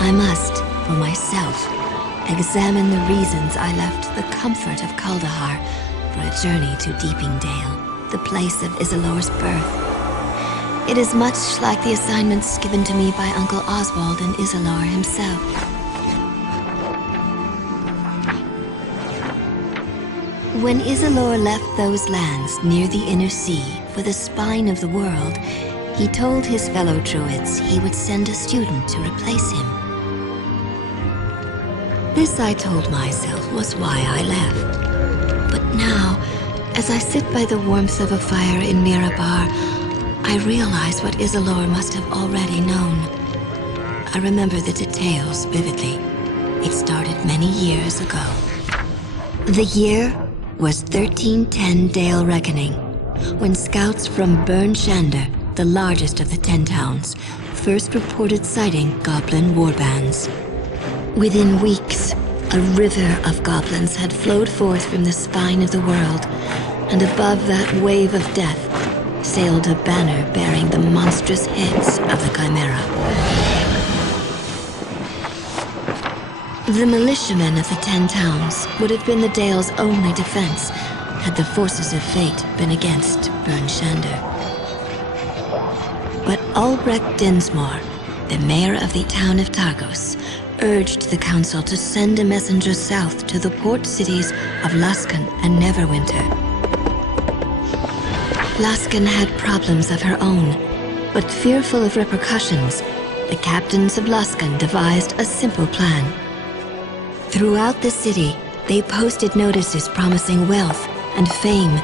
I must, for myself, examine the reasons I left the comfort of Kaldahar for a journey to Deepingdale, the place of Isilor's birth. It is much like the assignments given to me by Uncle Oswald and Isilor himself. When Isilor left those lands near the Inner Sea for the spine of the world, he told his fellow Druids he would send a student to replace him. This, I told myself, was why I left. But now, as I sit by the warmth of a fire in Mirabar, I realize what Isilor must have already known. I remember the details vividly. It started many years ago. The year was 1310 Dale Reckoning, when scouts from Burn Shander, the largest of the 10 towns, first reported sighting goblin warbands. Within weeks, a river of goblins had flowed forth from the spine of the world, and above that wave of death sailed a banner bearing the monstrous heads of the Chimera. The militiamen of the 10 towns would have been the Dale's only defense had the forces of fate been against Burn Shander. But Albrecht Dinsmore, the mayor of the town of Targos, urged the council to send a messenger south to the port cities of Luskan and Neverwinter. Luskan had problems of her own, but fearful of repercussions, the captains of Luskan devised a simple plan. Throughout the city, they posted notices promising wealth and fame.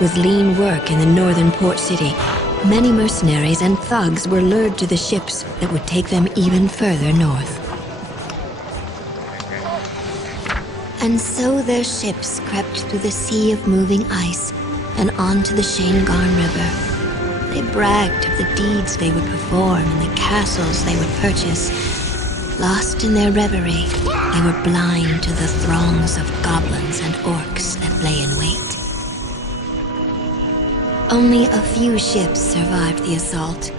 With lean work in the northern port city, many mercenaries and thugs were lured to the ships that would take them even further north. And so their ships crept through the sea of moving ice and onto the Shanegarn River. They bragged of the deeds they would perform and the castles they would purchase. Lost in their reverie, they were blind to the throngs of goblins and orcs that lay in wait. Only a few ships survived the assault.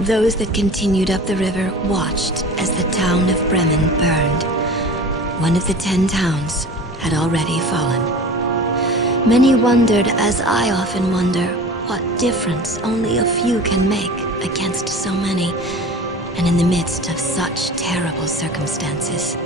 Those that continued up the river watched as the town of Bremen burned. One of the 10 towns had already fallen. Many wondered, as I often wonder, what difference only a few can make against so many, and in the midst of such terrible circumstances.